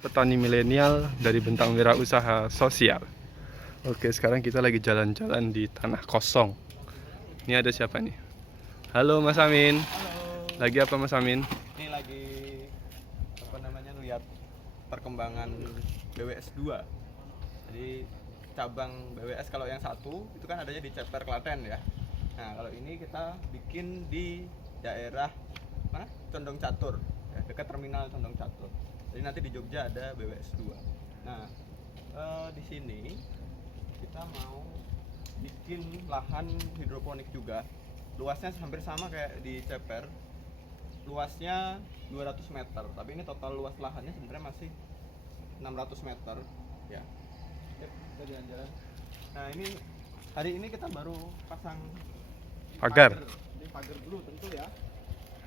Petani milenial dari Bentang Wirausaha Sosial. Oke, sekarang kita lagi jalan-jalan di tanah kosong. Ini ada siapa nih? Halo Mas Amin. Halo, Lagi apa Mas Amin? ini lagi lihat perkembangan BWS 2. Jadi cabang BWS kalau yang satu itu kan adanya di Ceper Klaten ya. Nah, kalau ini kita bikin di daerah mana? Condong Catur, ya, dekat terminal Condong Catur. Jadi nanti di Jogja ada BWS 2. Nah, di sini kita mau bikin lahan hidroponik juga. Luasnya hampir sama kayak di Ceper. Luasnya 200 meter, tapi ini total luas lahannya sebenarnya masih 600 meter ya. Yuk, kita jalan-jalan. Nah, ini hari ini kita baru pasang Pagar. Ini pagar dulu tentu ya.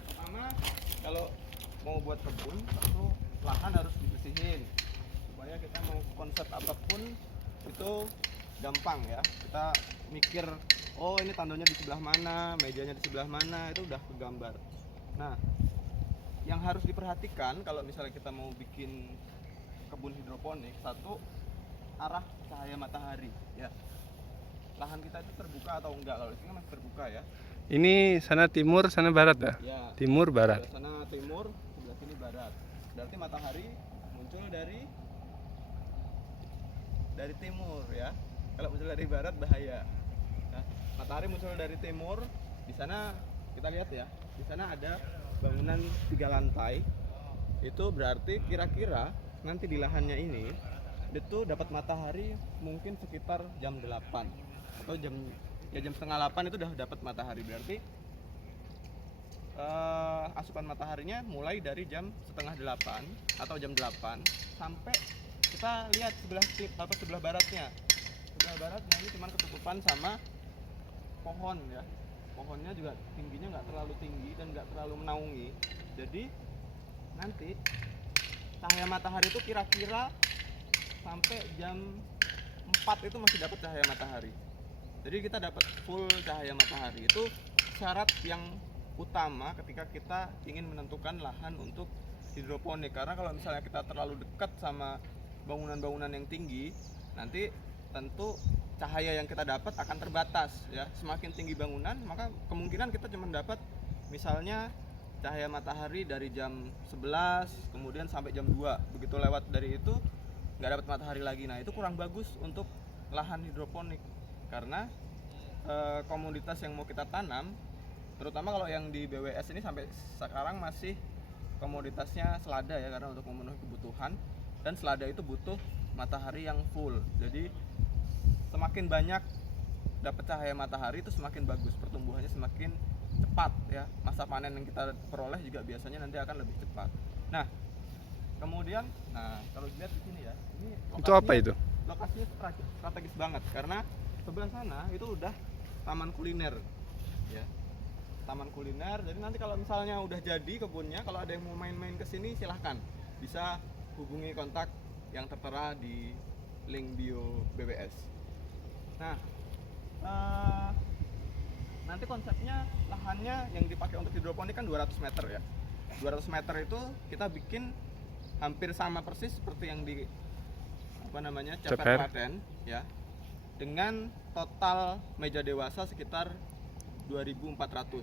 Pertama, kalau mau buat kebun tentu lahan harus dibersihin supaya kita mau konsep apapun itu gampang ya. Kita mikir, oh ini tandonnya di sebelah mana, mejanya di sebelah mana, itu udah kegambar. Nah, yang harus diperhatikan kalau misalnya kita mau bikin kebun hidroponik, satu, arah cahaya matahari ya. Lahan kita itu terbuka atau enggak? Kalau di sini masih terbuka ya. Ini sana timur, sana barat dah. Ya. Timur, barat. Sebelah sana timur, sebelah sini barat. Berarti matahari muncul dari timur ya. Kalau muncul dari barat bahaya. Nah, matahari muncul dari timur. Di sana kita lihat ya. Di sana ada bangunan 3 lantai. Itu berarti kira-kira nanti di lahannya ini itu dapat matahari mungkin sekitar jam 8 atau jam setengah 8 itu udah dapat matahari. Berarti asupan mataharinya mulai dari jam setengah 8 atau jam 8 sampai kita lihat sebelah baratnya. Sebelah baratnya ini cuma ketutupan sama pohon ya. Pohonnya juga tingginya nggak terlalu tinggi dan nggak terlalu menaungi. Jadi nanti cahaya matahari itu kira-kira sampai jam 4 itu masih dapat cahaya matahari. Jadi kita dapat full cahaya matahari. Itu syarat yang utama ketika kita ingin menentukan lahan untuk hidroponik. Karena kalau misalnya kita terlalu dekat sama bangunan-bangunan yang tinggi, nanti tentu cahaya yang kita dapat akan terbatas ya. Semakin tinggi bangunan, maka kemungkinan kita cuma dapat misalnya cahaya matahari dari jam 11 kemudian sampai jam 2. Begitu lewat dari itu nggak dapat matahari lagi. Nah, itu kurang bagus untuk lahan hidroponik karena komoditas yang mau kita tanam, terutama kalau yang di BWS ini sampai sekarang masih komoditasnya selada ya, karena untuk memenuhi kebutuhan, dan selada itu butuh matahari yang full. Jadi semakin banyak dapat cahaya matahari itu semakin bagus, pertumbuhannya semakin cepat ya. Masa panen yang kita peroleh juga biasanya nanti akan lebih cepat. Nah, kemudian kalau dilihat di sini ya, ini Itu apa itu? Lokasinya strategis banget karena sebelah sana itu udah taman kuliner ya. Taman kuliner. Jadi nanti kalau misalnya udah jadi kebunnya, kalau ada yang mau main-main ke sini silahkan. Bisa hubungi kontak yang tertera di link bio BWS. Nah, nanti konsepnya lahannya yang dipakai untuk hidroponik kan 200 meter ya. 200 meter itu kita bikin hampir sama persis seperti yang di Ceper Klaten ya. Dengan total meja dewasa sekitar 2.400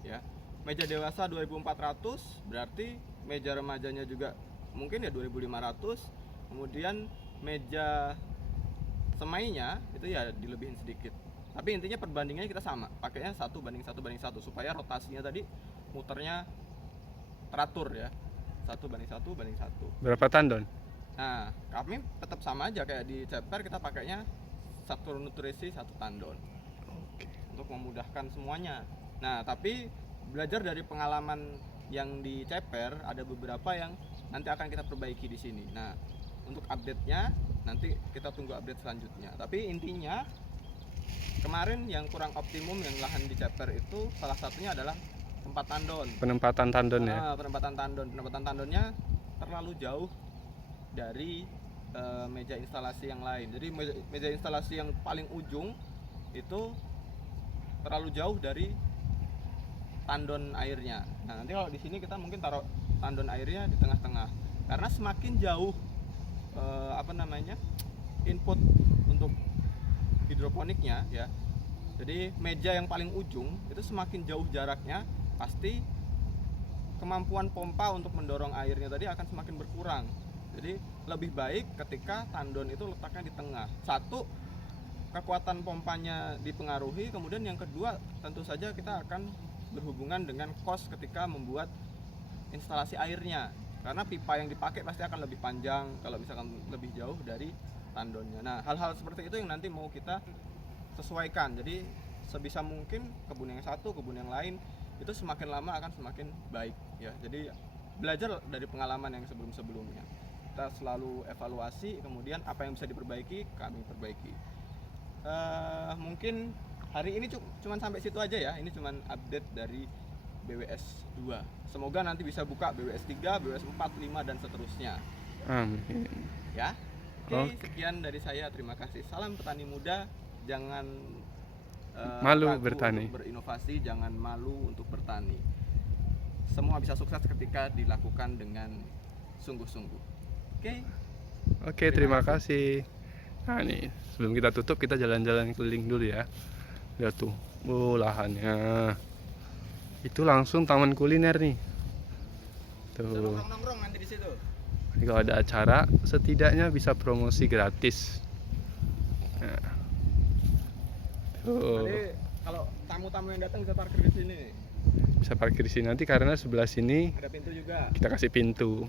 ya. Meja dewasa 2.400 berarti meja remajanya juga mungkin ya 2.500. Kemudian meja semainya itu ya dilebihin sedikit. Tapi intinya perbandingannya kita sama, pakainya 1:1:1 supaya rotasinya tadi muternya teratur ya. 1:1:1. Berapa tandon? Nah, kami tetap sama aja kayak di Ceper, kita pakainya 1 nutrisi 1 tandon untuk memudahkan semuanya. Nah, tapi belajar dari pengalaman yang di Ceper, ada beberapa yang nanti akan kita perbaiki di sini. Nah, untuk update-nya nanti kita tunggu update selanjutnya. Tapi intinya kemarin yang kurang optimum yang lahan di Ceper itu salah satunya adalah tempat tandon. Penempatan tandon ya. Penempatan tandonnya terlalu jauh dari meja instalasi yang lain. Jadi meja instalasi yang paling ujung itu terlalu jauh dari tandon airnya. Nah, nanti kalau di sini kita mungkin taruh tandon airnya di tengah-tengah. Karena semakin jauh input untuk hidroponiknya ya. Jadi meja yang paling ujung itu semakin jauh jaraknya, pasti kemampuan pompa untuk mendorong airnya tadi akan semakin berkurang. Jadi lebih baik ketika tandon itu letaknya di tengah. Satu, kekuatan pompanya dipengaruhi, kemudian yang kedua tentu saja kita akan berhubungan dengan cost ketika membuat instalasi airnya. Karena pipa yang dipakai pasti akan lebih panjang kalau misalkan lebih jauh dari tandonnya. Nah, hal-hal seperti itu yang nanti mau kita sesuaikan. Jadi sebisa mungkin kebun yang satu, kebun yang lain itu semakin lama akan semakin baik ya. Jadi belajar dari pengalaman yang sebelum-sebelumnya. Kita selalu evaluasi, kemudian apa yang bisa diperbaiki kami perbaiki. Mungkin hari ini cuman sampai situ aja ya. Ini cuman update dari BWS 2. Semoga nanti bisa buka BWS 3, BWS 4, 5 dan seterusnya. Amin. Ya. Oke, Oke. sekian dari saya. Terima kasih. Salam petani muda. Jangan Malu ragu bertani. untuk berinovasi, jangan malu untuk bertani. Semua bisa sukses ketika dilakukan dengan sungguh-sungguh. Oke. Oke, terima kasih. Nah nih, sebelum kita tutup kita jalan-jalan keliling dulu ya. Lihat tuh, lahannya. Itu langsung taman kuliner nih. Tuh, Nongkrong nanti di situ. kalau ada acara setidaknya bisa promosi gratis. Nah, tuh, Jadi kalau tamu-tamu yang datang bisa parkir di sini. bisa parkir di sini nanti karena sebelah sini Ada pintu juga. kita kasih pintu.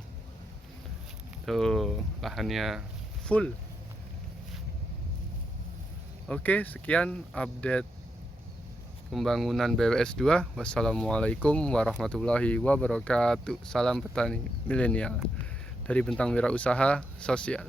Tuh, lahannya full. Oke, sekian update pembangunan BWS 2. Wassalamualaikum warahmatullahi wabarakatuh. Salam petani milenial dari Bentang Wirausaha Sosial.